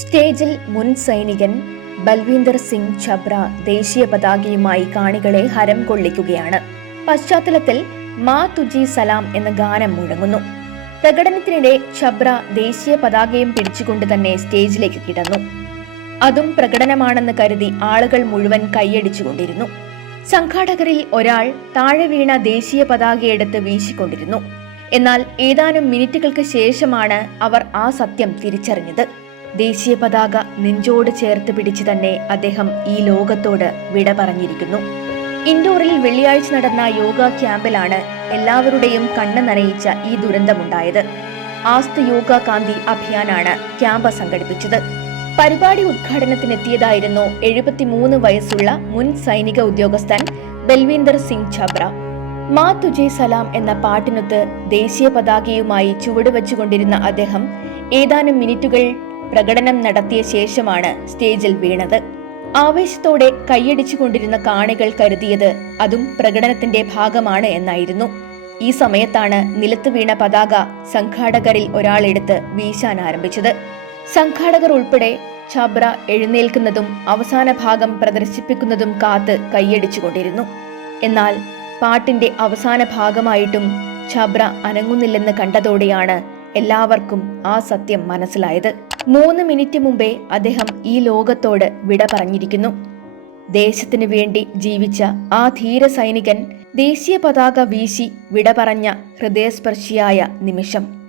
സ്റ്റേജിൽ മുൻ സൈനികൻ ബൽവീന്ദർ സിംഗ് ഛബ്ര ദേശീയ പതാകയുമായി കാണികളെ ഹരം കൊള്ളിക്കുകയാണ്. പശ്ചാത്തലത്തിൽ മാ തുജി സലാം എന്ന ഗാനം മുഴങ്ങുന്നു. പ്രകടനത്തിനിടെ ഛബ്ര ദേശീയ പതാകയും പിടിച്ചുകൊണ്ട് തന്നെ സ്റ്റേജിലേക്ക് കിടന്നു. അതും പ്രകടനമാണെന്ന് കരുതി ആളുകൾ മുഴുവൻ കൈയടിച്ചുകൊണ്ടിരുന്നു. സംഘാടകരിൽ ഒരാൾ താഴെ വീണ ദേശീയ പതാകയെടുത്ത് വീശിക്കൊണ്ടിരുന്നു. എന്നാൽ ഏതാനും മിനിറ്റുകൾക്ക് ശേഷമാണ് അവർ ആ സത്യം തിരിച്ചറിഞ്ഞത്. ദേശീയ പതാക നെഞ്ചോട് ചേർത്ത് പിടിച്ച് തന്നെ അദ്ദേഹം ഈ ലോകത്തോട് വിട പറഞ്ഞിരിക്കുന്നു. ഇൻഡോറിൽ വെള്ളിയാഴ്ച നടന്ന യോഗ ക്യാമ്പിലാണ് എല്ലാവരുടെയും കണ്ണ് നനയിച്ച ഈ ദുരന്തമുണ്ടായത്. ആസ്ത് യോഗ കാന്തി അഭിയാനാണ് ക്യാമ്പ് സംഘടിപ്പിച്ചത്. പരിപാടി ഉദ്ഘാടനത്തിനെത്തിയതായിരുന്നു എഴുപത്തിമൂന്ന് വയസ്സുള്ള മുൻ സൈനിക ഉദ്യോഗസ്ഥൻ ബൽവീന്ദർ സിംഗ് ഛബ്ര മാ തുജെ സലാം എന്ന പാട്ടിനൊത്ത് ദേശീയ പതാകയുമായി ചുവടുവെച്ചുകൊണ്ടിരുന്ന അദ്ദേഹം ഏതാനും മിനിറ്റുകൾ പ്രകടനം നടത്തിയ ശേഷമാണ് സ്റ്റേജിൽ വീണത്. ആവേശത്തോടെ കൈയടിച്ചുകൊണ്ടിരുന്ന കാണികൾ കരുതിയത് അതും പ്രകടനത്തിന്റെ ഭാഗമാണ് എന്നായിരുന്നു. ഈ സമയത്താണ് നിലത്ത് വീണ പതാക സംഘാടകരിൽ ഒരാളെടുത്ത് വീശാൻ ആരംഭിച്ചത്. സംഘാടകർ ഉൾപ്പെടെ ഛബ്ര എഴുന്നേൽക്കുന്നതും അവസാന ഭാഗം പ്രദർശിപ്പിക്കുന്നതും കാത്ത് കൈയടിച്ചുകൊണ്ടിരുന്നു. എന്നാൽ പാട്ടിന്റെ അവസാന ഭാഗമായിട്ടും ഛബ്ര അനങ്ങുന്നില്ലെന്ന് കണ്ടതോടെയാണ് എല്ലാവർക്കും ആ സത്യം മനസ്സിലായത്. മൂന്ന് മിനിറ്റ് മുമ്പേ അദ്ദേഹം ഈ ലോകത്തോട് വിട പറഞ്ഞിരിക്കുന്നു. ദേശത്തിനു വേണ്ടി ജീവിച്ച ആ ധീര സൈനികൻ ദേശീയ പതാക വീശി വിട പറഞ്ഞ ഹൃദയസ്പർശിയായ നിമിഷം.